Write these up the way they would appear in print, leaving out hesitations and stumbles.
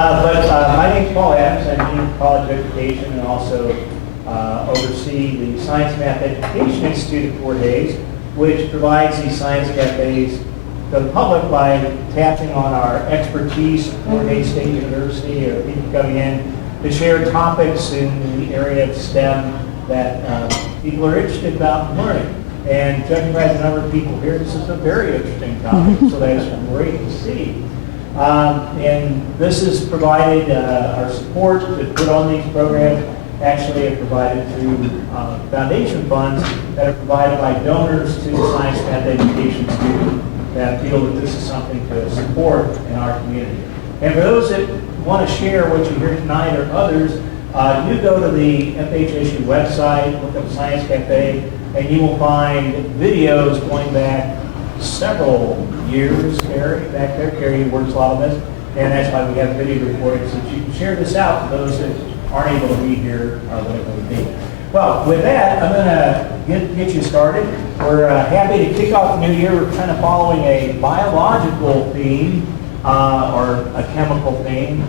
My name's Paul Adams. I'm Dean of College Education and also oversee the Science Math Education Institute at Fort Hays, which provides these science cafes to the public by tapping on our expertise at Fort Hays State University, or people coming in to share topics in the area of STEM that people are interested about learning. And judging by the number of people here, this is a very interesting topic, so that's great to see. And this has provided our support to put on these programs. Actually, are provided through foundation funds that are provided by donors to the Science Math Education Institute that feel that this is something to support in our community. And for those that want to share what you hear tonight or others, you go to the FHSU website, look up Science Cafe, and you will find videos going back several years. Carrie, back there, Carrie works a lot on this, and that's why we have video recordings so that you can share this out to those that aren't able to be here when it would be. Well, with that, I'm going to get you started. We're happy to kick off the new year. We're kind of following a biological theme or a chemical theme,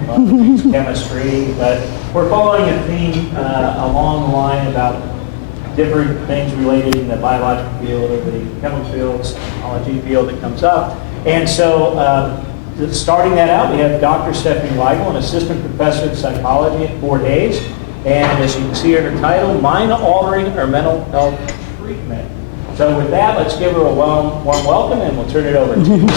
chemistry, but we're following a theme along the line about different things related in the biological field or the chemical field, technology field that comes up. And so starting that out, we have Dr. Stephanie Weigel, an assistant professor of psychology at Fort Hays. And as you can see in her title, mind-altering or mental health treatment. So with that, let's give her a warm welcome and we'll turn it over to Stephanie.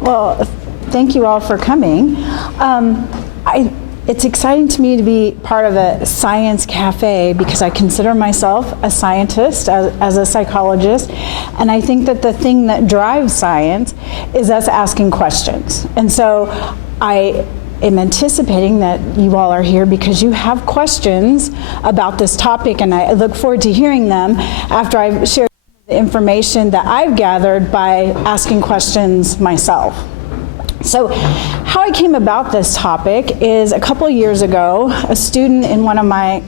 Well, thank you all for coming. It's exciting to me to be part of a science cafe because I consider myself a scientist as a psychologist, and I think that the thing that drives science is us asking questions. And so I am anticipating that you all are here because you have questions about this topic, and I look forward to hearing them after I've shared the information that I've gathered by asking questions myself. So how I came about this topic is a couple of years ago, a student in one of my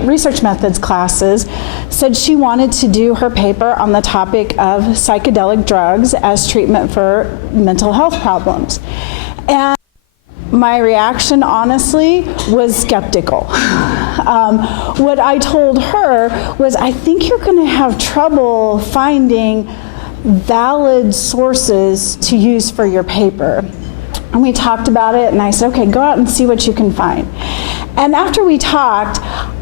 research methods classes said she wanted to do her paper on the topic of psychedelic drugs as treatment for mental health problems. And my reaction, honestly, was skeptical. What I told her was, I think you're going to have trouble finding valid sources to use for your paper. And we talked about it, and I said, okay, go out and see what you can find. And after we talked,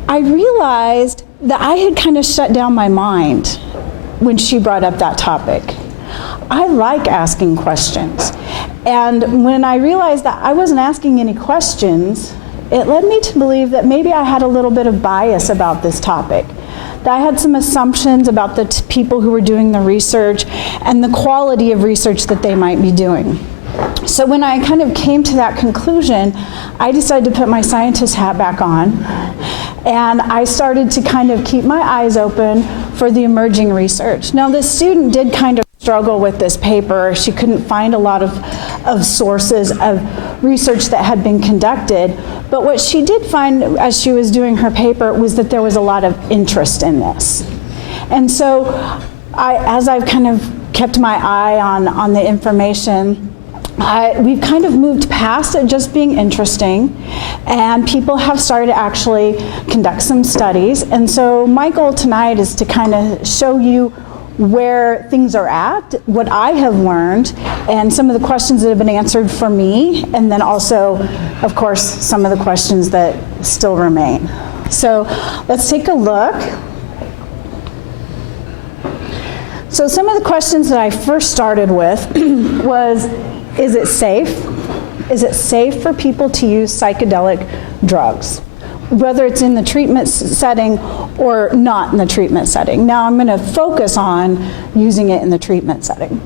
I realized that I had kind of shut down my mind when she brought up that topic. I like asking questions. And when I realized that I wasn't asking any questions, it led me to believe that maybe I had a little bit of bias about this topic. That I had some assumptions about the people who were doing the research and the quality of research that they might be doing. So when I kind of came to that conclusion, I decided to put my scientist hat back on, and I started to kind of keep my eyes open for the emerging research. Now, this student did kind of struggle with this paper. She couldn't find a lot of sources of research that had been conducted, but what she did find as she was doing her paper was that there was a lot of interest in this. And so as I've kind of kept my eye on the information, we've kind of moved past it just being interesting, and people have started to actually conduct some studies. And so my goal tonight is to kind of show you where things are at, what I have learned, and some of the questions that have been answered for me, and then also, of course, some of the questions that still remain. So let's take a look. So some of the questions that I first started with was, is it safe? Is it safe for people to use psychedelic drugs, whether it's in the treatment setting or not in the treatment setting? Now I'm going to focus on using it in the treatment setting.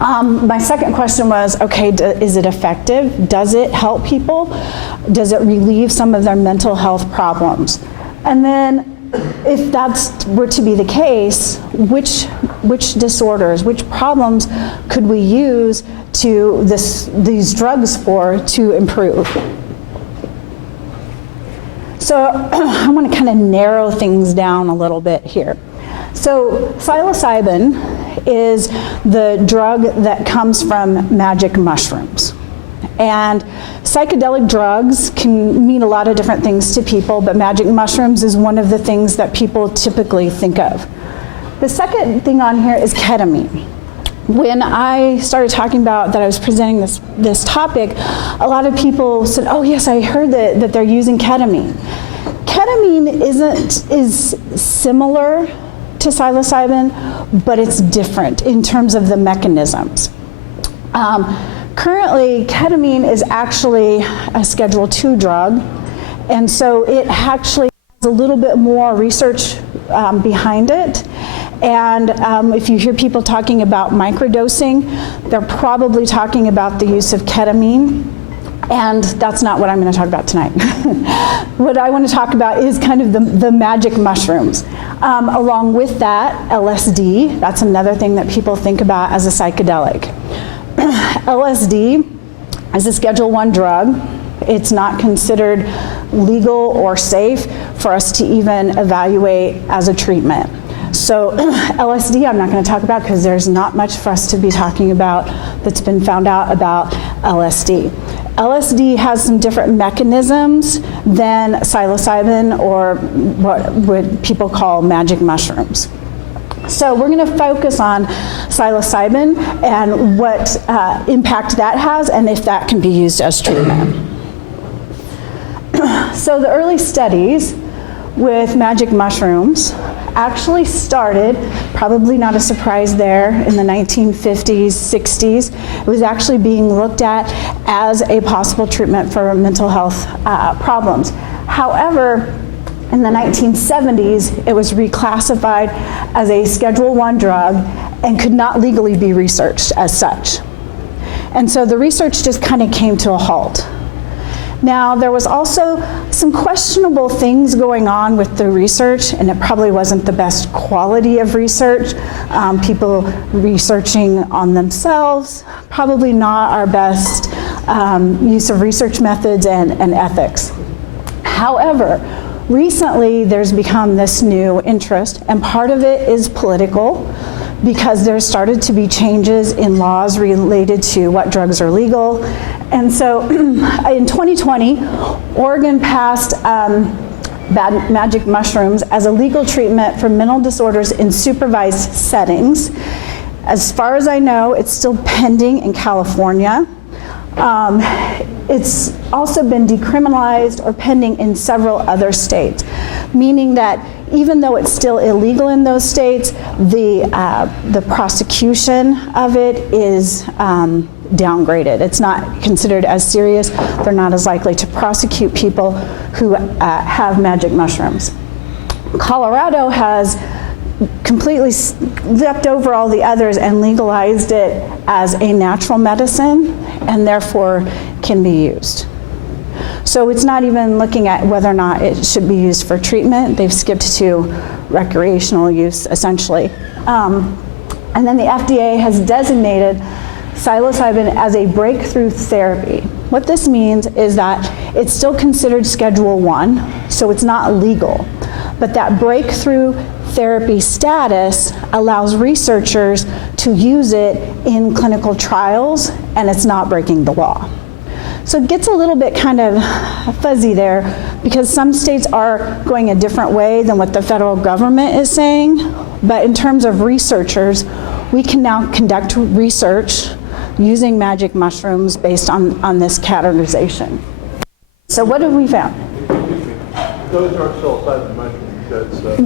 My second question was, okay, is it effective? Does it help people? Does it relieve some of their mental health problems? And then if that were to be the case, which disorders, which problems could we use these drugs to improve? So I want to kind of narrow things down a little bit here. So psilocybin is the drug that comes from magic mushrooms. And psychedelic drugs can mean a lot of different things to people, but magic mushrooms is one of the things that people typically think of. The second thing on here is ketamine. When I started talking about that I was presenting this topic, a lot of people said, oh yes, I heard that they're using ketamine. Ketamine is similar to psilocybin, but it's different in terms of the mechanisms. Currently, ketamine is actually a Schedule II drug, and so it actually has a little bit more research behind it. And if you hear people talking about microdosing, they're probably talking about the use of ketamine, and that's not what I'm going to talk about tonight. What I want to talk about is kind of the magic mushrooms. Along with that, LSD, that's another thing that people think about as a psychedelic. LSD is a Schedule I drug. It's not considered legal or safe for us to even evaluate as a treatment. So LSD I'm not going to talk about because there's not much for us to be talking about that's been found out about LSD. LSD has some different mechanisms than psilocybin or what people call magic mushrooms. So we're going to focus on psilocybin and what impact that has and if that can be used as treatment. So the early studies with magic mushrooms actually started, probably not a surprise there, in the 1950s, 60s. It was actually being looked at as a possible treatment for mental health problems. However, in the 1970s, it was reclassified as a Schedule I drug and could not legally be researched as such. And so the research just kind of came to a halt. Now, there was also some questionable things going on with the research, and it probably wasn't the best quality of research. People researching on themselves, probably not our best use of research methods and ethics. However, recently there's become this new interest, and part of it is political, because there started to be changes in laws related to what drugs are legal. And so in 2020, Oregon passed magic mushrooms as a legal treatment for mental disorders in supervised settings. As far as I know, it's still pending in California. It's also been decriminalized or pending in several other states, meaning that even though it's still illegal in those states, the prosecution of it is downgraded. It's not considered as serious. They're not as likely to prosecute people who have magic mushrooms. Colorado has completely leapt over all the others and legalized it as a natural medicine and therefore can be used. So it's not even looking at whether or not it should be used for treatment. They've skipped to recreational use, essentially. And then the FDA has designated psilocybin as a breakthrough therapy. What this means is that it's still considered Schedule I, so it's not legal. But that breakthrough therapy status allows researchers to use it in clinical trials, and it's not breaking the law. So it gets a little bit kind of fuzzy there because some states are going a different way than what the federal government is saying. But in terms of researchers, we can now conduct research using magic mushrooms based on this categorization. So what have we found? Those aren't psilocybin mushrooms, that's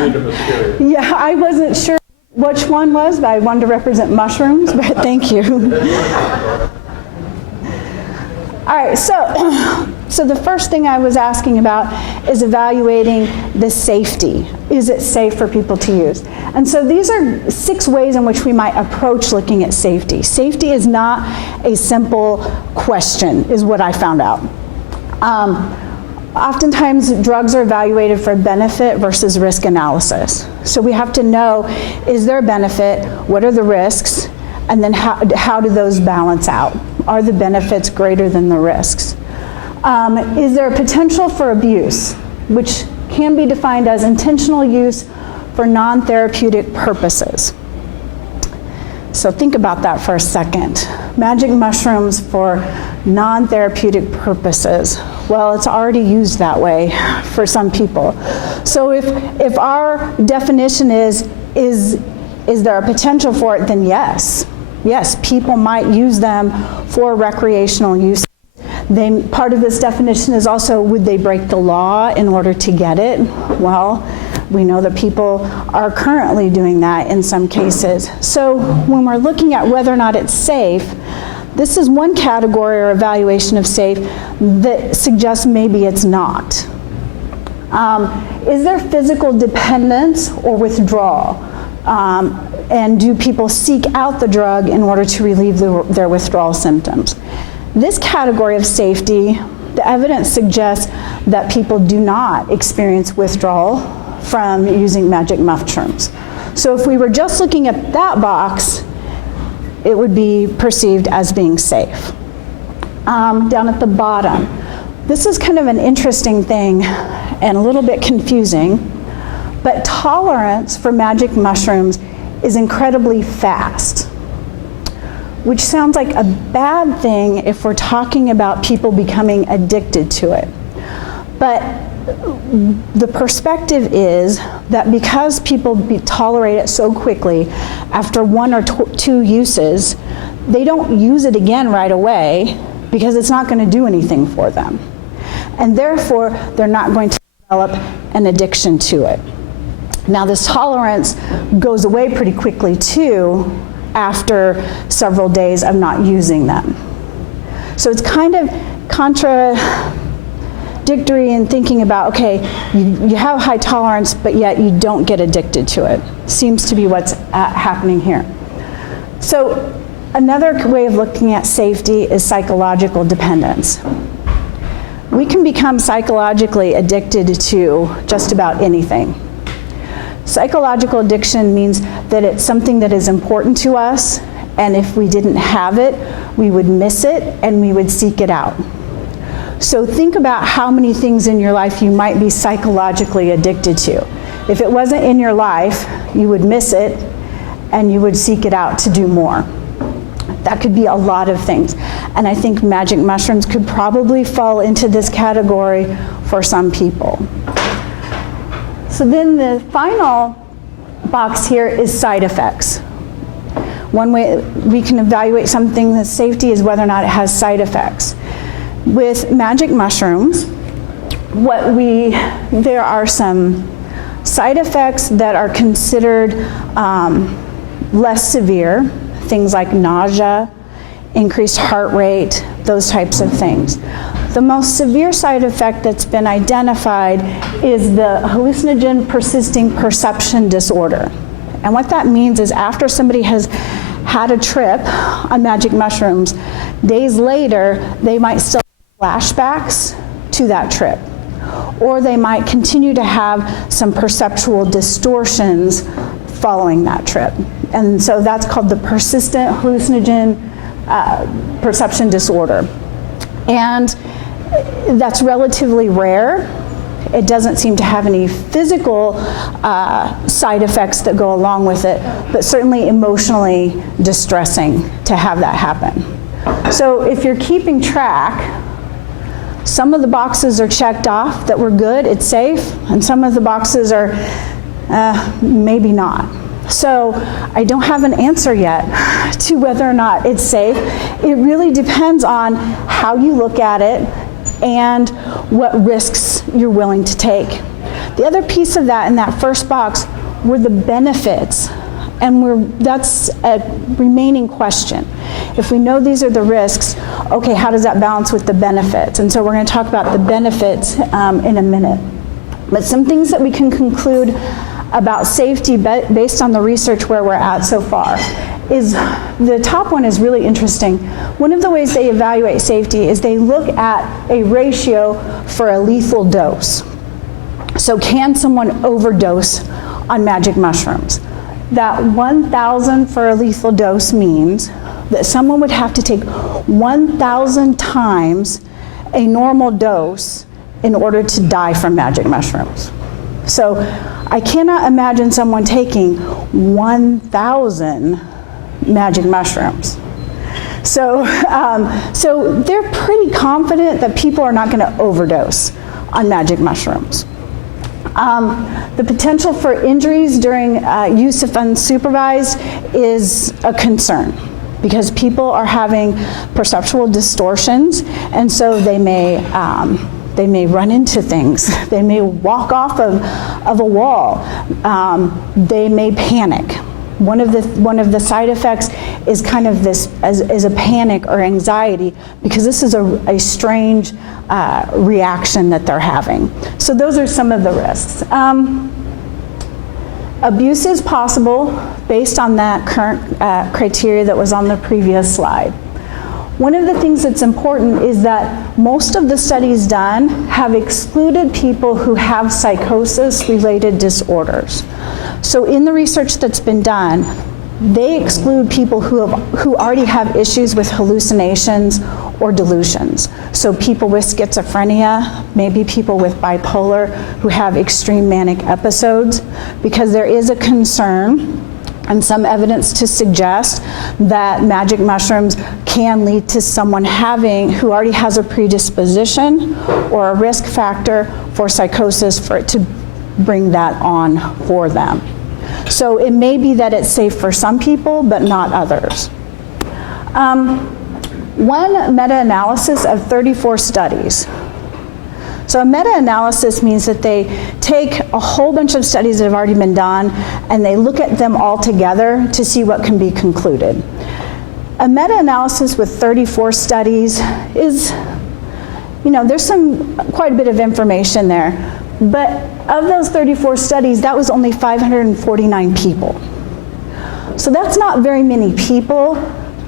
made of mysterious. Yeah, I wasn't sure which one was, but I wanted to represent mushrooms, but thank you. All right, so the first thing I was asking about is evaluating the safety. Is it safe for people to use? And so these are 6 ways in which we might approach looking at safety. Safety is not a simple question, is what I found out. Oftentimes, drugs are evaluated for benefit versus risk analysis. So we have to know, is there a benefit? What are the risks? And then how do those balance out? Are the benefits greater than the risks? Is there a potential for abuse, which can be defined as intentional use for non-therapeutic purposes? So think about that for a second. Magic mushrooms for non-therapeutic purposes. Well, it's already used that way for some people. So if our definition is there a potential for it, then yes. Yes, people might use them for recreational use. Part of this definition is also, would they break the law in order to get it? Well, we know that people are currently doing that in some cases. So when we're looking at whether or not it's safe, this is one category or evaluation of safe that suggests maybe it's not. Is there physical dependence or withdrawal? And do people seek out the drug in order to relieve their withdrawal symptoms? This category of safety, the evidence suggests that people do not experience withdrawal from using magic mushrooms. So if we were just looking at that box, it would be perceived as being safe. Down at the bottom, this is kind of an interesting thing and a little bit confusing, but tolerance for magic mushrooms is incredibly fast, which sounds like a bad thing if we're talking about people becoming addicted to it. But the perspective is that because people tolerate it so quickly, after one or two uses, they don't use it again right away because it's not going to do anything for them. And therefore, they're not going to develop an addiction to it. Now, this tolerance goes away pretty quickly too after several days of not using them. So it's kind of contradictory in thinking about, okay, you have high tolerance, but yet you don't get addicted to it. Seems to be what's happening here. So another way of looking at safety is psychological dependence. We can become psychologically addicted to just about anything. Psychological addiction means that it's something that is important to us, and if we didn't have it, we would miss it and we would seek it out. So think about how many things in your life you might be psychologically addicted to. If it wasn't in your life, you would miss it and you would seek it out to do more. That could be a lot of things. And I think magic mushrooms could probably fall into this category for some people. So then the final box here is side effects. One way we can evaluate something that's safety is whether or not it has side effects. With magic mushrooms, there are some side effects that are considered less severe, things like nausea, increased heart rate, those types of things. The most severe side effect that's been identified is the hallucinogen persisting perception disorder. And what that means is after somebody has had a trip on magic mushrooms, days later, they might still have flashbacks to that trip. Or they might continue to have some perceptual distortions following that trip. And so that's called the persistent hallucinogen perception disorder. And that's relatively rare. It doesn't seem to have any physical side effects that go along with it, but certainly emotionally distressing to have that happen. So if you're keeping track, some of the boxes are checked off that we're good, it's safe, and some of the boxes are maybe not. So I don't have an answer yet to whether or not it's safe. It really depends on how you look at it and what risks you're willing to take. The other piece of that in that first box were the benefits, and that's a remaining question. If we know these are the risks, okay, how does that balance with the benefits? And so we're going to talk about the benefits in a minute. But some things that we can conclude about safety based on the research where we're at so far is the top one is really interesting. One of the ways they evaluate safety is they look at a ratio for a lethal dose. So can someone overdose on magic mushrooms? That 1,000 for a lethal dose means that someone would have to take 1,000 times a normal dose in order to die from magic mushrooms. So I cannot imagine someone taking 1,000 magic mushrooms. So, so they're pretty confident that people are not going to overdose on magic mushrooms. The potential for injuries during use if unsupervised is a concern, because people are having perceptual distortions, and so they may run into things. They may walk off of a wall. They may panic. One of the side effects is kind of this as a panic or anxiety, because this is a strange reaction that they're having. So those are some of the risks. Abuse is possible based on that current criteria that was on the previous slide. One of the things that's important is that most of the studies done have excluded people who have psychosis-related disorders. So in the research that's been done, they exclude people who already have issues with hallucinations or delusions. So people with schizophrenia, maybe people with bipolar who have extreme manic episodes, because there is a concern and some evidence to suggest that magic mushrooms can lead to someone who already has a predisposition or a risk factor for psychosis, for it to bring that on for them. So it may be that it's safe for some people, but not others. One meta-analysis of 34 studies. So a meta-analysis means that they take a whole bunch of studies that have already been done and they look at them all together to see what can be concluded. A meta-analysis with 34 studies is, there's quite a bit of information there. But of those 34 studies, that was only 549 people. So that's not very many people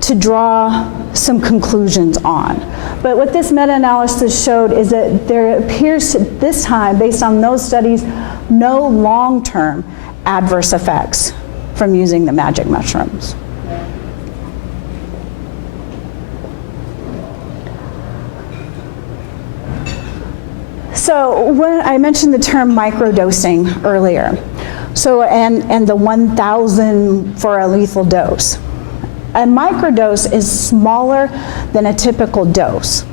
to draw some conclusions on. But what this meta-analysis showed is that there appears at this time, based on those studies, no long-term adverse effects from using the magic mushrooms. So when I mentioned the term microdosing earlier, so and the 1,000 for a lethal dose. A microdose is smaller than a typical dose.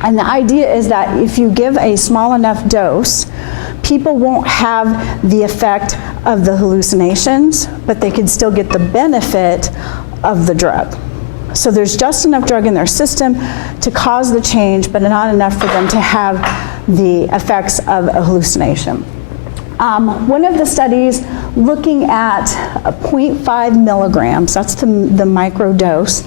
And the idea is that if you give a small enough dose, people won't have the effect of the hallucinations, but they can still get the benefit of the drug. So there's just enough drug in their system to cause the change, but not enough for them to have the effects of a hallucination. One of the studies looking at 0.5 milligrams, that's the microdose,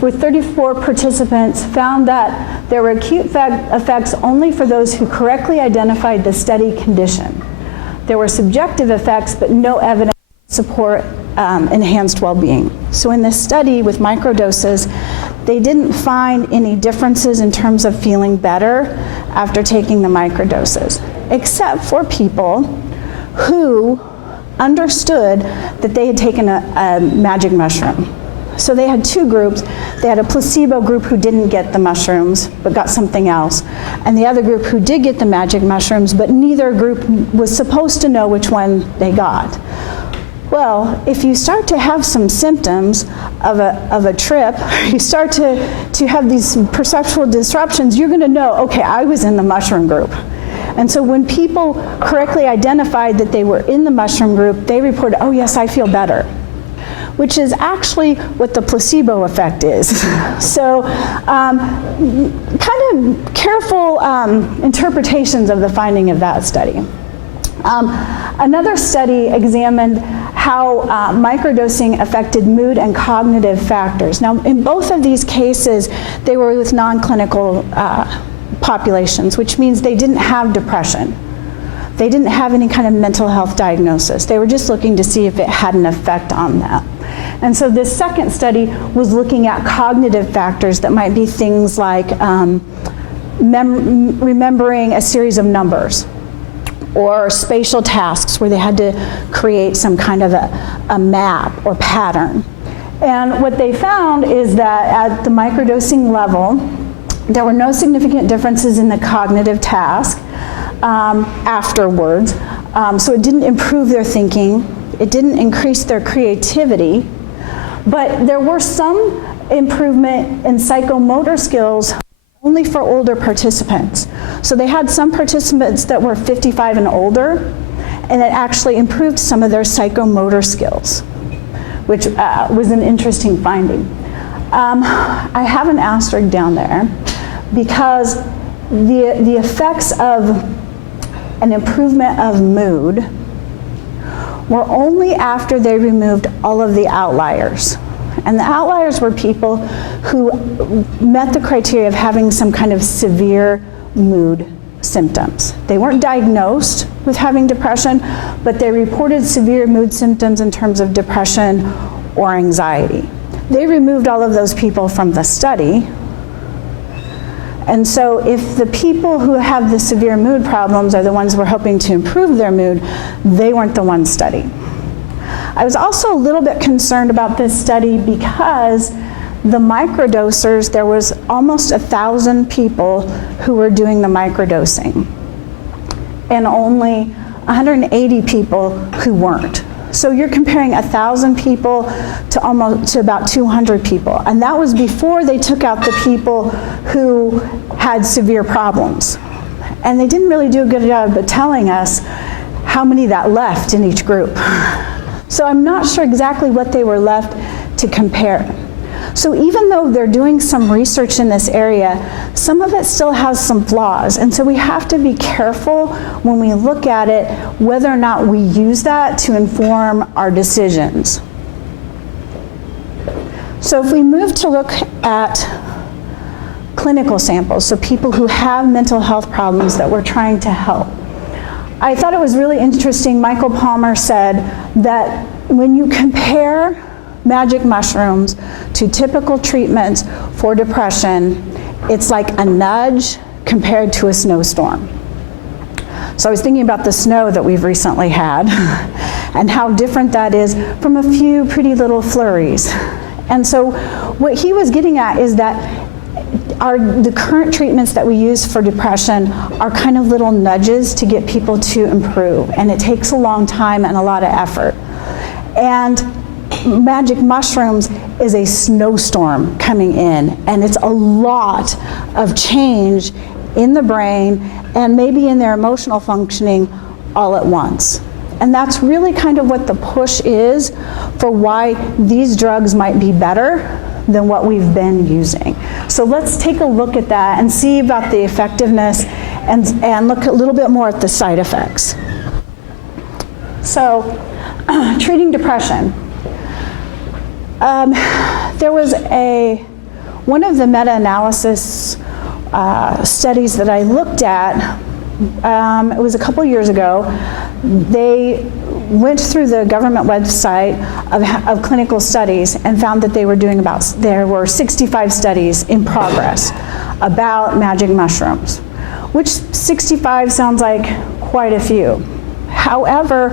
with 34 participants, found that there were acute effects only for those who correctly identified the study condition. There were subjective effects, but no evidence to support enhanced well-being. So in this study with microdoses, they didn't find any differences in terms of feeling better after taking the microdoses, except for people who understood that they had taken a magic mushroom. So they had two groups. They had a placebo group who didn't get the mushrooms but got something else, and the other group who did get the magic mushrooms, but neither group was supposed to know which one they got. Well, if you start to have some symptoms of a trip, you start to have these perceptual disruptions, you're going to know, okay, I was in the mushroom group. And so when people correctly identified that they were in the mushroom group, they reported, oh yes, I feel better, which is actually what the placebo effect is. So kind of careful interpretations of the finding of that study. Another study examined how microdosing affected mood and cognitive factors. Now, in both of these cases, they were with non-clinical populations, which means they didn't have depression. They didn't have any kind of mental health diagnosis. They were just looking to see if it had an effect on that. And so this second study was looking at cognitive factors that might be things like remembering a series of numbers, or spatial tasks where they had to create some kind of a map or pattern. And what they found is that at the microdosing level, there were no significant differences in the cognitive task afterwards. So it didn't improve their thinking, it didn't increase their creativity, But there were some improvement in psychomotor skills only for older participants. So they had some participants that were 55 and older, and it actually improved some of their psychomotor skills, which was an interesting finding. I have an asterisk down there because the effects of an improvement of mood were only after they removed all of the outliers. And the outliers were people who met the criteria of having some kind of severe mood symptoms. They weren't diagnosed with having depression, but they reported severe mood symptoms in terms of depression or anxiety. They removed all of those people from the study. And so if the people who have the severe mood problems are the ones we're hoping to improve their mood, they weren't the ones studied. I was also a little bit concerned about this study because the microdosers, there was almost 1,000 people who were doing the microdosing and only 180 people who weren't. So you're comparing 1,000 people to about 200 people. And that was before they took out the people who had severe problems. And they didn't really do a good job of telling us how many that left in each group. So I'm not sure exactly what they were left to compare. So even though they're doing some research in this area, some of it still has some flaws. And so we have to be careful when we look at it, whether or not we use that to inform our decisions. So if we move to look at clinical samples, so people who have mental health problems that we're trying to help, I thought it was really interesting. Michael Palmer said that when you compare magic mushrooms to typical treatments for depression, it's like a nudge compared to a snowstorm. So I was thinking about the snow that we've recently had and how different that is from a few pretty little flurries. And so what he was getting at is that the current treatments that we use for depression are kind of little nudges to get people to improve, and it takes a long time and a lot of effort. And magic mushrooms is a snowstorm coming in, and it's a lot of change in the brain and maybe in their emotional functioning all at once. And that's really kind of what the push is for why these drugs might be better than what we've been using. So let's take a look at that and see about the effectiveness and look a little bit more at the side effects. So, treating depression. There was one of the meta-analysis studies that I looked at, it was a couple years ago. They went through the government website of clinical studies and found that there were 65 studies in progress about magic mushrooms, which 65 sounds like quite a few. However,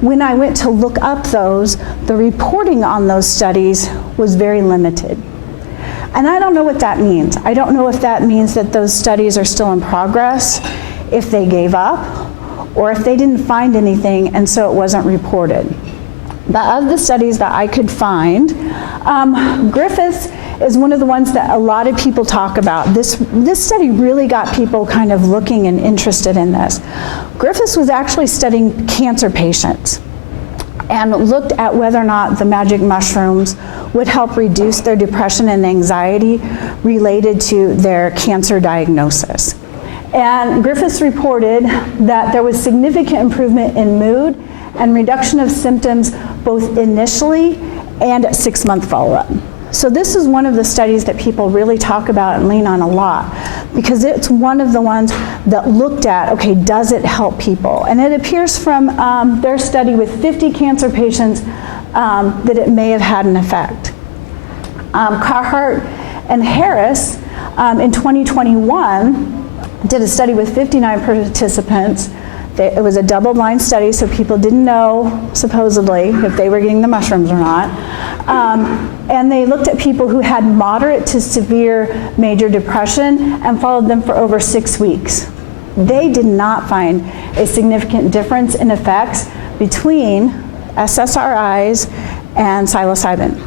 when I went to look up the reporting on those studies was very limited. And I don't know what that means. I don't know if that means that those studies are still in progress, if they gave up, or if they didn't find anything and so it wasn't reported. But of the studies that I could find, Griffiths is one of the ones that a lot of people talk about. This study really got people kind of looking and interested in this. Griffiths was actually studying cancer patients and looked at whether or not the magic mushrooms would help reduce their depression and anxiety related to their cancer diagnosis. And Griffiths reported that there was significant improvement in mood and reduction of symptoms both initially and at 6-month follow-up. So this is one of the studies that people really talk about and lean on a lot because it's one of the ones that looked at, okay, does it help people? And it appears from their study with 50 cancer patients that it may have had an effect. Carhart and Harris in 2021 did a study with 59 participants. It was a double-blind study, so people didn't know, supposedly, if they were getting the mushrooms or not. And they looked at people who had moderate to severe major depression and followed them for over 6 weeks. They did not find a significant difference in effects between SSRIs and psilocybin.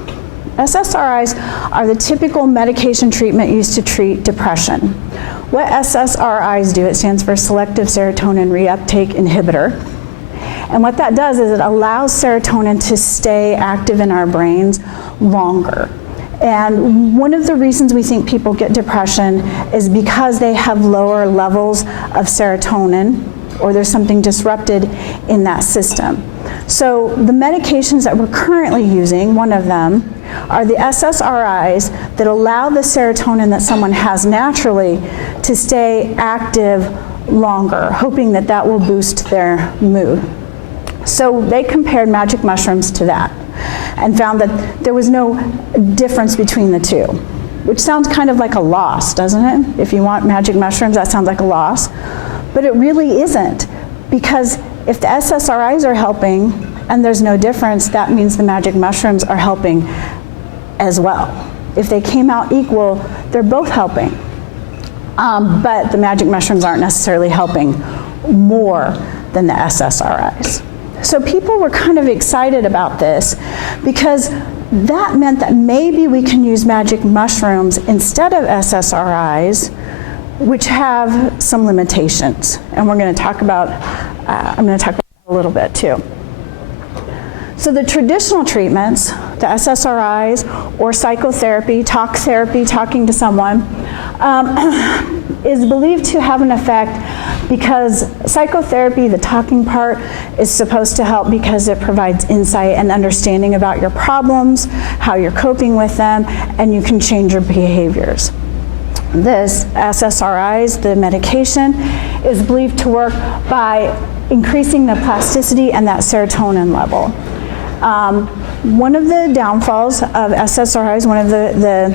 SSRIs are the typical medication treatment used to treat depression. What SSRIs do, it stands for selective serotonin reuptake inhibitor. And what that does is it allows serotonin to stay active in our brains longer. And one of the reasons we think people get depression is because they have lower levels of serotonin, or there's something disrupted in that system. So the medications that we're currently using, one of them, are the SSRIs that allow the serotonin that someone has naturally to stay active longer, hoping that that will boost their mood. So they compared magic mushrooms to that and found that there was no difference between the two, which sounds kind of like a loss, doesn't it? If you want magic mushrooms, that sounds like a loss. But it really isn't, because if the SSRIs are helping and there's no difference, that means the magic mushrooms are helping as well. If they came out equal, they're both helping. But the magic mushrooms aren't necessarily helping more than the SSRIs. So people were kind of excited about this because that meant that maybe we can use magic mushrooms instead of SSRIs, which have some limitations. And we're going to talk about, I'm going to talk about that a little bit too. So the traditional treatments, the SSRIs or psychotherapy, talk therapy, talking to someone, is believed to have an effect because psychotherapy, the talking part, is supposed to help because it provides insight and understanding about your problems, how you're coping with them, and you can change your behaviors. This SSRIs, the medication, is believed to work by increasing the plasticity and that serotonin level. One of the downfalls of SSRIs, one of the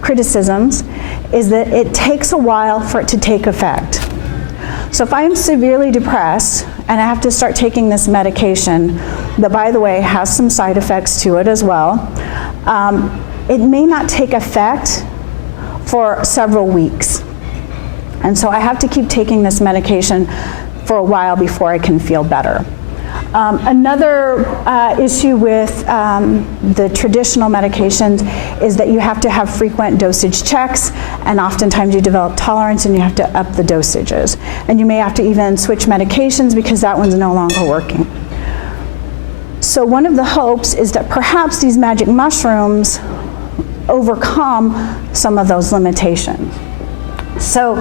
criticisms, is that it takes a while for it to take effect. So if I'm severely depressed and I have to start taking this medication, that by the way has some side effects to it as well, it may not take effect for several weeks. And so I have to keep taking this medication for a while before I can feel better. Another issue with the traditional medications is that you have to have frequent dosage checks, and oftentimes you develop tolerance and you have to up the dosages. And you may have to even switch medications because that one's no longer working. So one of the hopes is that perhaps these magic mushrooms overcome some of those limitations. So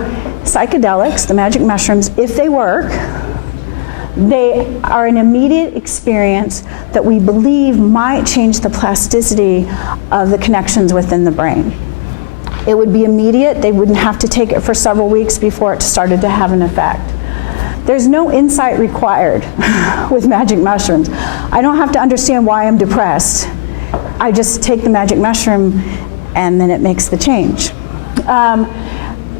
psychedelics, the magic mushrooms, if they work, they are an immediate experience that we believe might change the plasticity of the connections within the brain. It would be immediate. They wouldn't have to take it for several weeks before it started to have an effect. There's no insight required with magic mushrooms. I don't have to understand why I'm depressed. I just take the magic mushroom and then it makes the change.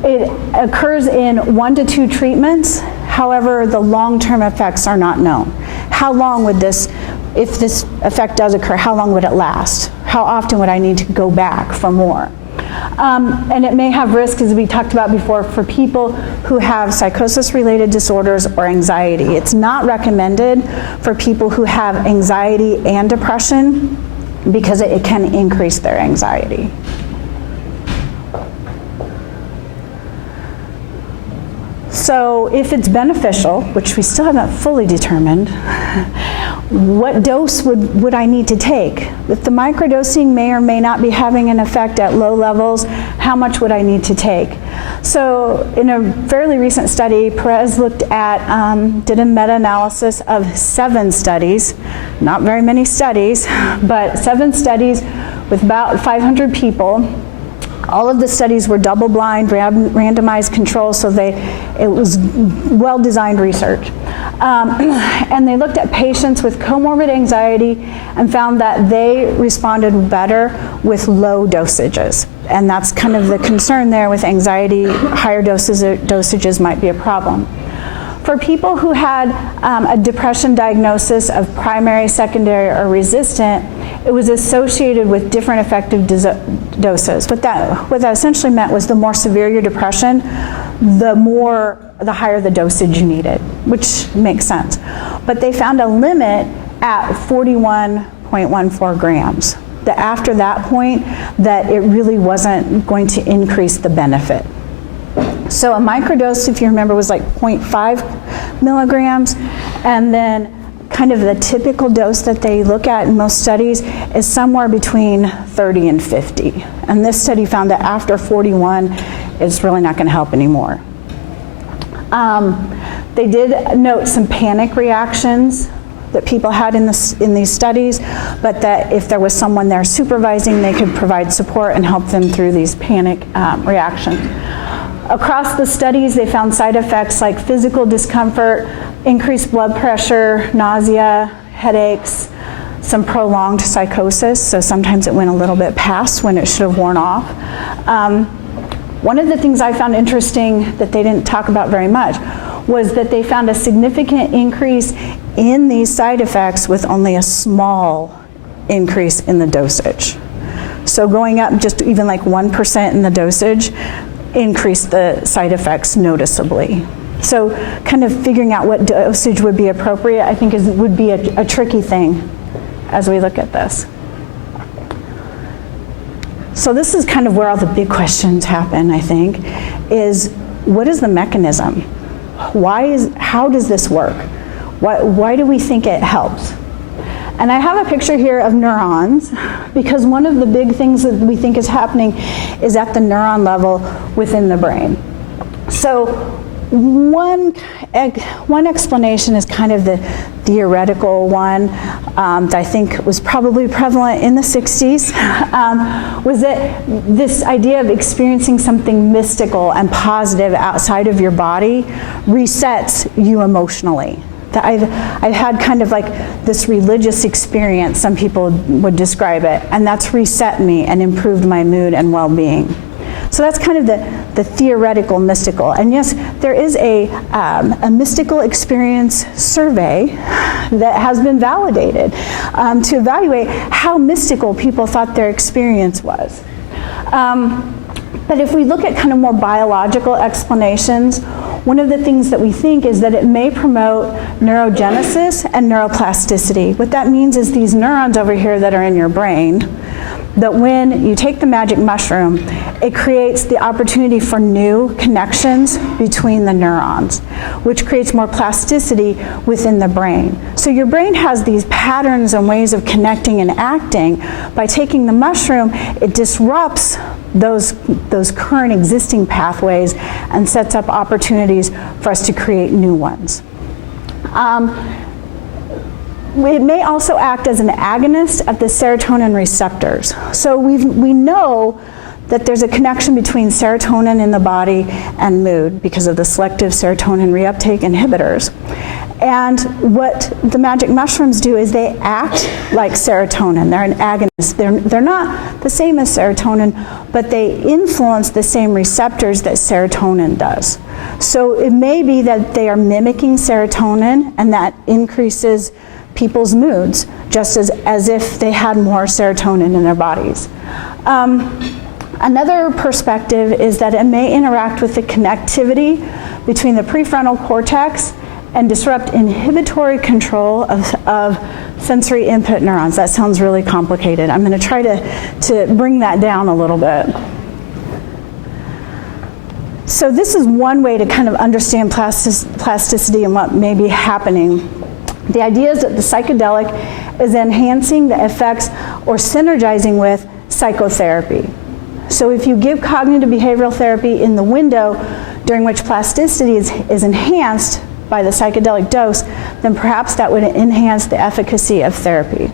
It occurs in 1 to 2 treatments. However, the long-term effects are not known. How long would this, if this effect does occur, how long would it last? How often would I need to go back for more? And it may have risks, as we talked about before, for people who have psychosis-related disorders or anxiety. It's not recommended for people who have anxiety and depression because it can increase their anxiety. So if it's beneficial, which we still haven't fully determined, what dose would I need to take? If the microdosing may or may not be having an effect at low levels, how much would I need to take? So in a fairly recent study, Perez looked at, did a meta-analysis of 7 studies, not very many studies, but 7 studies with about 500 people. All of the studies were double-blind, randomized controls, so it was well-designed research. And they looked at patients with comorbid anxiety and found that they responded better with low dosages. And that's kind of the concern there with anxiety. Higher dosages might be a problem. For people who had a depression diagnosis of primary, secondary, or resistant, it was associated with different effective doses. What that essentially meant was the more severe your depression, the higher the dosage you needed, which makes sense. But they found a limit at 41 0.14 grams. That after that point, that it really wasn't going to increase the benefit. So a microdose, if you remember, was like 0.5 milligrams, and then kind of the typical dose that they look at in most studies is somewhere between 30 and 50. And this study found that after 41, it's really not going to help anymore. They did note some panic reactions that people had in these studies, but that if there was someone there supervising, they could provide support and help them through these panic reactions. Across the studies, they found side effects like physical discomfort, increased blood pressure, nausea, headaches, some prolonged psychosis, so sometimes it went a little bit past when it should have worn off. One of the things I found interesting that they didn't talk about very much was that they found a significant increase in these side effects with only a small increase in the dosage. So going up just even like 1% in the dosage increased the side effects noticeably. So kind of figuring out what dosage would be appropriate, I think would be a tricky thing as we look at this. So this is kind of where all the big questions happen, I think, is what is the mechanism? How does this work? Why do we think it helps? And I have a picture here of neurons, because one of the big things that we think is happening is at the neuron level within the brain. So one explanation is kind of the theoretical one that I think was probably prevalent in the 60s, was that this idea of experiencing something mystical and positive outside of your body resets you emotionally. That I've had kind of like this religious experience, some people would describe it, and that's reset me and improved my mood and well-being. So that's kind of the theoretical mystical. And yes, there is a mystical experience survey that has been validated to evaluate how mystical people thought their experience was. But if we look at kind of more biological explanations, one of the things that we think is that it may promote neurogenesis and neuroplasticity. What that means is these neurons over here that are in your brain, that when you take the magic mushroom, it creates the opportunity for new connections between the neurons, which creates more plasticity within the brain. So your brain has these patterns and ways of connecting and acting. By taking the mushroom, it disrupts those current existing pathways and sets up opportunities for us to create new ones. It may also act as an agonist at the serotonin receptors. So we know that there's a connection between serotonin in the body and mood because of the selective serotonin reuptake inhibitors. And what the magic mushrooms do is they act like serotonin. They're an agonist. They're not the same as serotonin, but they influence the same receptors that serotonin does. So it may be that they are mimicking serotonin, and that increases people's moods, just as if they had more serotonin in their bodies. Another perspective is that it may interact with the connectivity between the prefrontal cortex and disrupt inhibitory control of sensory input neurons. That sounds really complicated. I'm going to try to bring that down a little bit. So this is one way to kind of understand plasticity and what may be happening. The idea is that the psychedelic is enhancing the effects or synergizing with psychotherapy. So if you give cognitive behavioral therapy in the window during which plasticity is enhanced by the psychedelic dose, then perhaps that would enhance the efficacy of therapy.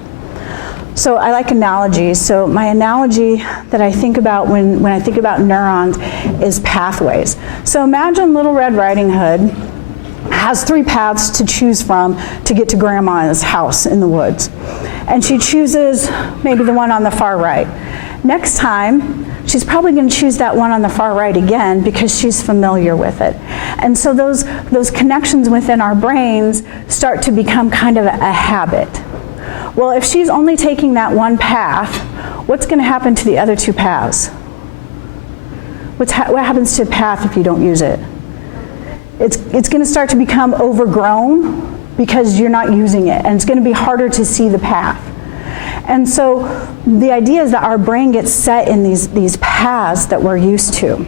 So I like analogies. So my analogy that I think about when I think about neurons is pathways. So imagine Little Red Riding Hood has 3 paths to choose from to get to Grandma's house in the woods. And she chooses maybe the one on the far right. Next time, she's probably going to choose that one on the far right again because she's familiar with it. And so those connections within our brains start to become kind of a habit. Well, if she's only taking that one path, what's going to happen to the other 2 paths? What happens to a path if you don't use it? It's going to start to become overgrown because you're not using it, and it's going to be harder to see the path. And so the idea is that our brain gets set in these paths that we're used to.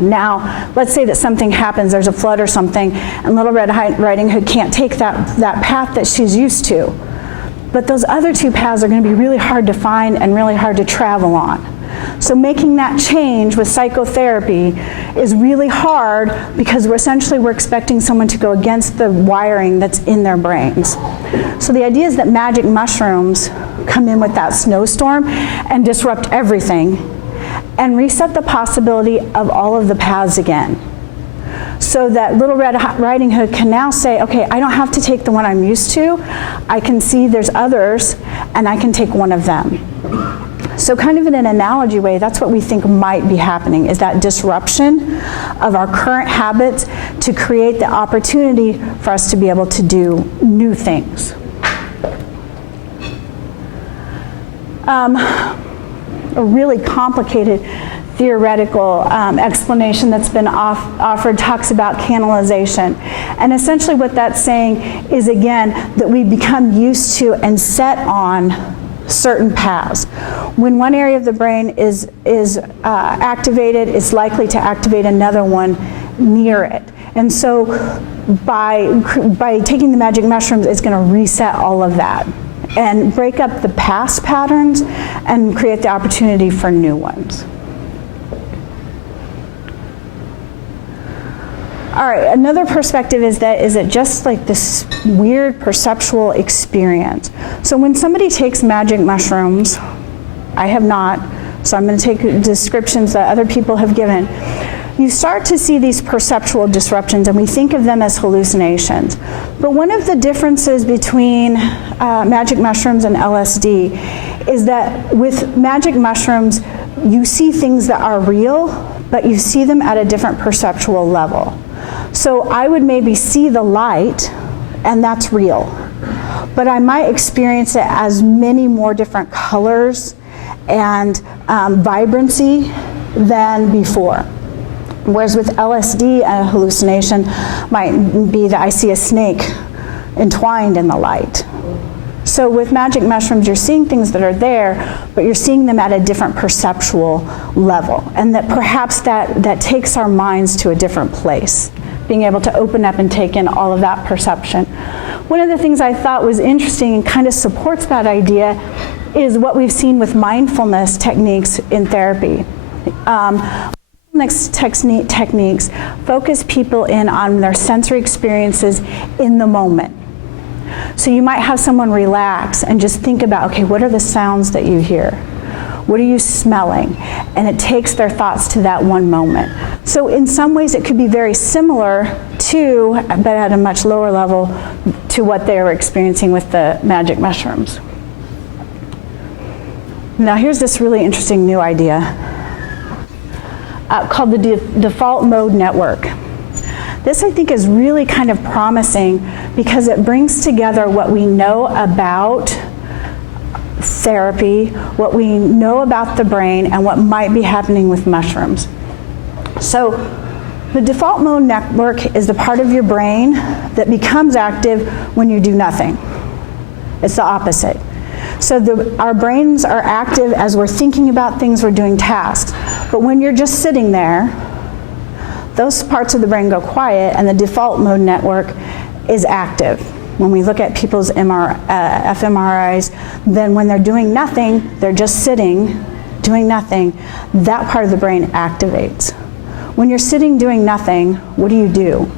Now, let's say that something happens, there's a flood or something, and Little Red Riding Hood can't take that path that she's used to. But those other two paths are going to be really hard to find and really hard to travel on. So making that change with psychotherapy is really hard because we're expecting someone to go against the wiring that's in their brains. So the idea is that magic mushrooms come in with that snowstorm and disrupt everything and reset the possibility of all of the paths again. So that Little Red Riding Hood can now say, okay, I don't have to take the one I'm used to. I can see there's others, and I can take one of them. So kind of in an analogy way, that's what we think might be happening, is that disruption of our current habits to create the opportunity for us to be able to do new things. A really complicated theoretical explanation that's been offered talks about canalization. And essentially what that's saying is, again, that we become used to and set on certain paths. When one area of the brain is activated, it's likely to activate another one near it. And so by taking the magic mushrooms, it's going to reset all of that and break up the past patterns and create the opportunity for new ones. All right, another perspective is it just like this weird perceptual experience. So when somebody takes magic mushrooms, I have not, so I'm going to take descriptions that other people have given, you start to see these perceptual disruptions, and we think of them as hallucinations. But one of the differences between magic mushrooms and LSD is that with magic mushrooms, you see things that are real, but you see them at a different perceptual level. So I would maybe see the light, and that's real. But I might experience it as many more different colors and vibrancy than before. Whereas with LSD, a hallucination might be that I see a snake entwined in the light. So with magic mushrooms, you're seeing things that are there, but you're seeing them at a different perceptual level. And that perhaps that takes our minds to a different place, being able to open up and take in all of that perception. One of the things I thought was interesting and kind of supports that idea is what we've seen with mindfulness techniques in therapy. Mindfulness techniques focus people in on their sensory experiences in the moment. So you might have someone relax and just think about, okay, what are the sounds that you hear? What are you smelling? And it takes their thoughts to that one moment. So in some ways it could be very similar to, but at a much lower level, to what they were experiencing with the magic mushrooms. Now here's this really interesting new idea called the default mode network. This I think is really kind of promising because it brings together what we know about therapy, what we know about the brain, and what might be happening with mushrooms. So the default mode network is the part of your brain that becomes active when you do nothing. It's the opposite. So our brains are active as we're thinking about things, we're doing tasks. But when you're just sitting there, those parts of the brain go quiet and the default mode network is active. When we look at people's fMRIs, then when they're doing nothing, they're just sitting, doing nothing, that part of the brain activates. When you're sitting doing nothing, what do?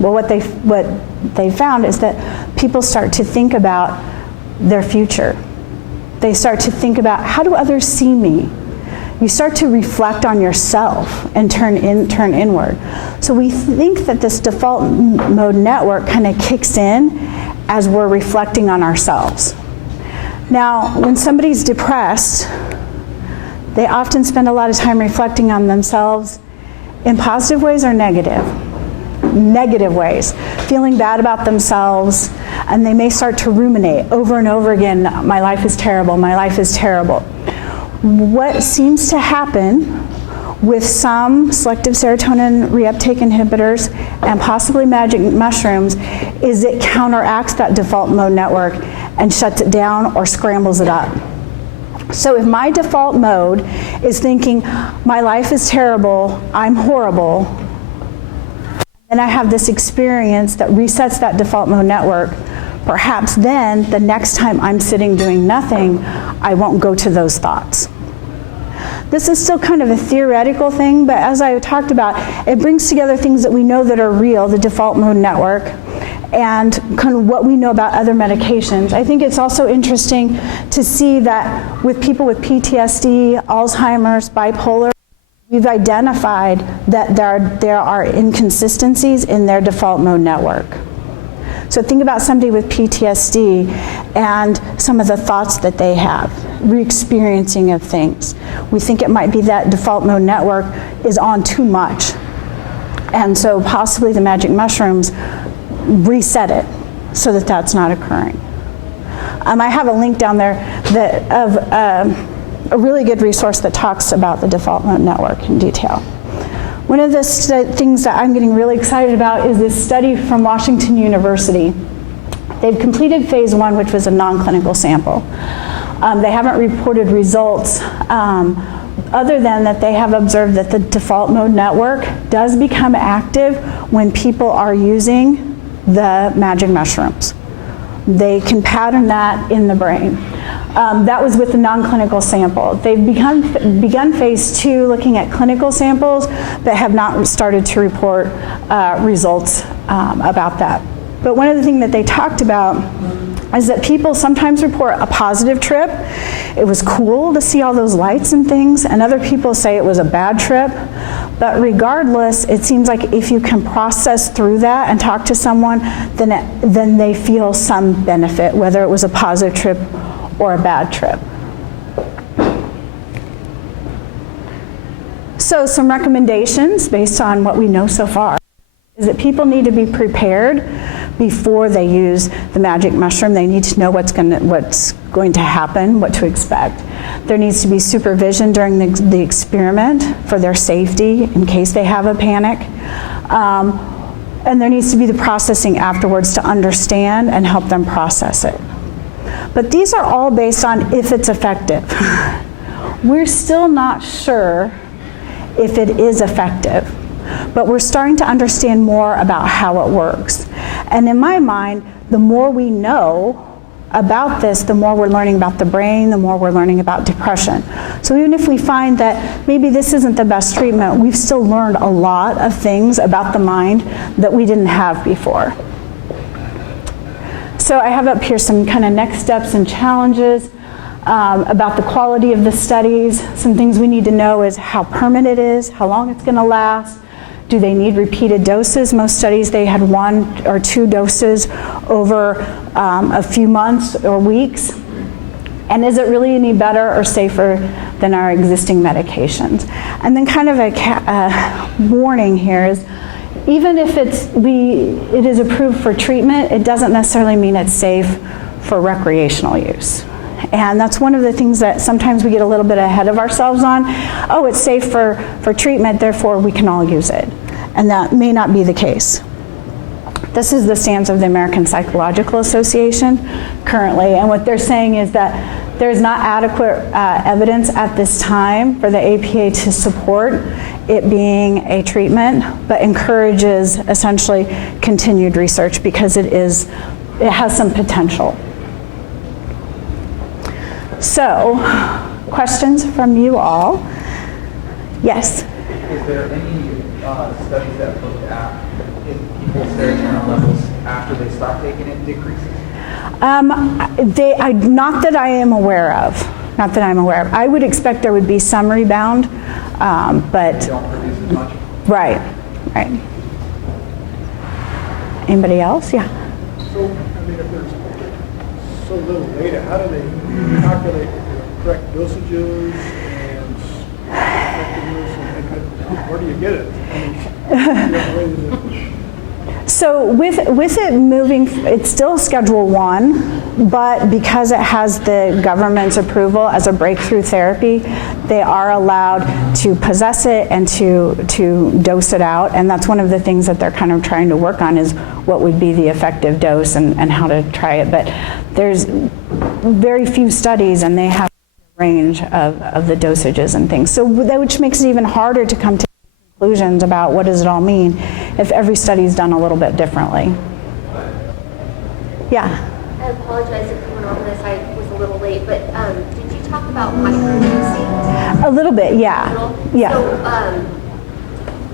Well, what they found is that people start to think about their future. They start to think about, how do others see me? You start to reflect on yourself and turn inward. So we think that this default mode network kind of kicks in as we're reflecting on ourselves. Now, when somebody's depressed, they often spend a lot of time reflecting on themselves in positive ways or negative ways, feeling bad about themselves, and they may start to ruminate over and over again, my life is terrible, my life is terrible. What seems to happen with some selective serotonin reuptake inhibitors and possibly magic mushrooms is it counteracts that default mode network and shuts it down or scrambles it up. So if my default mode is thinking, my life is terrible, I'm horrible, and I have this experience that resets that default mode network, perhaps then the next time I'm sitting doing nothing, I won't go to those thoughts. This is still kind of a theoretical thing, but as I talked about, it brings together things that we know that are real, the default mode network, and kind of what we know about other medications. I think it's also interesting to see that with people with PTSD, Alzheimer's, bipolar, we've identified that there are inconsistencies in their default mode network. So think about somebody with PTSD and some of the thoughts that they have, re-experiencing of things. We think it might be that default mode network is on too much. And so possibly the magic mushrooms reset it so that that's not occurring. I have a link down there of a really good resource that talks about the default mode network in detail. One of the things that I'm getting really excited about is this study from Washington University. They've completed phase 1, which was a non-clinical sample. They haven't reported results other than that they have observed that the default mode network does become active when people are using the magic mushrooms. They can pattern that in the brain. That was with the non-clinical sample. They've begun phase 2 looking at clinical samples that have not started to report results about that. But one of the things that they talked about is that people sometimes report a positive trip. It was cool to see all those lights and things, and other people say it was a bad trip. But regardless, it seems like if you can process through that and talk to someone, then they feel some benefit, whether it was a positive trip or a bad trip. So some recommendations based on what we know so far is that people need to be prepared before they use the magic mushroom. They need to know what's going to happen, what to expect. There needs to be supervision during the experiment for their safety in case they have a panic. And there needs to be the processing afterwards to understand and help them process it. But these are all based on if it's effective. We're still not sure if it is effective, but we're starting to understand more about how it works. And in my mind, the more we know about this, the more we're learning about the brain, the more we're learning about depression. So even if we find that maybe this isn't the best treatment, we've still learned a lot of things about the mind that we didn't have before. So I have up here some kind of next steps and challenges about the quality of the studies. Some things we need to know is how permanent it is, how long it's going to last. Do they need repeated doses? Most studies, they had 1 or 2 doses over a few months or weeks. And is it really any better or safer than our existing medications? And then kind of a warning here is, even if it is approved for treatment, it doesn't necessarily mean it's safe for recreational use. And that's one of the things that sometimes we get a little bit ahead of ourselves on. Oh, it's safe for treatment, therefore we can all use it. And that may not be the case. This is the stance of the American Psychological Association currently, and what they're saying is that there's not adequate evidence at this time for the APA to support it being a treatment, but encourages essentially continued research because it has some potential. So, questions from you all? Yes? Is there any studies that looked at if people's serotonin levels after they stop taking it decreases? Not that I am aware of. Not that I'm aware of. I would expect there would be some rebound, but... They don't produce as much? Right. Anybody else? Yeah. So, I mean, if there's so little data, how do they calculate the correct dosages and effectiveness, and where do you get it? I mean, So with it moving, it's still Schedule 1, but because it has the government's approval as a breakthrough therapy, they are allowed to possess it and to dose it out. And that's one of the things that they're kind of trying to work on, is what would be the effective dose and how to try it. But there's very few studies, and they have a range of the dosages and things. So that, which makes it even harder to come to conclusions about what does it all mean if every study is done a little bit differently. Yeah. I apologize if you went over this, I was a little late, but did you talk about microdosing? A little bit, yeah. A little? Yeah. So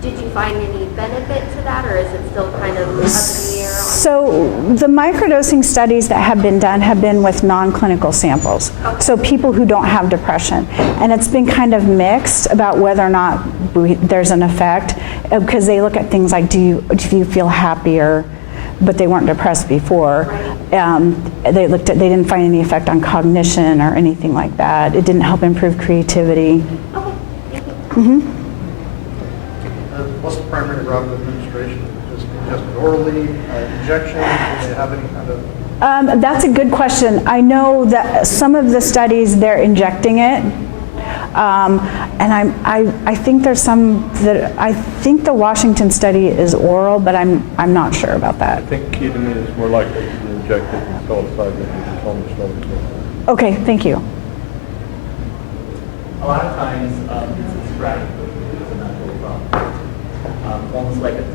did you find any benefit to that, or is it still kind of up in the air? So the microdosing studies that have been done have been with non-clinical samples. Okay. So people who don't have depression. And it's been kind of mixed about whether or not there's an effect, because they look at things like, do you feel happier? But they weren't depressed before. Right. They didn't find any effect on cognition or anything like that. It didn't help improve creativity. Okay, thank you. What's the primary route of administration? Just ingested orally, injection? Do they have any kind of? That's a good question. I know that some of the studies, they're injecting it. And I think there's some that, I think the Washington study is oral, but I'm not sure about that. I think ketamine is more likely to be injected than psilocybin, which is almost always. Okay, thank you. A lot of times, it's extracted as a natural problem, almost like a tea.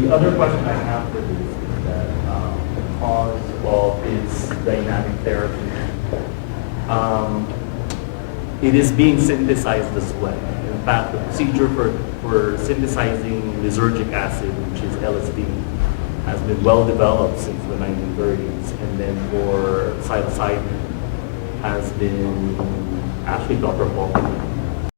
The other question I have for this is that because of its dynamic therapy, it is being synthesized as well. In fact, the procedure for synthesizing lysergic acid, which is LSD, has been well developed since the 1930s, and then for psilocybin has been, actually Dr. Balkan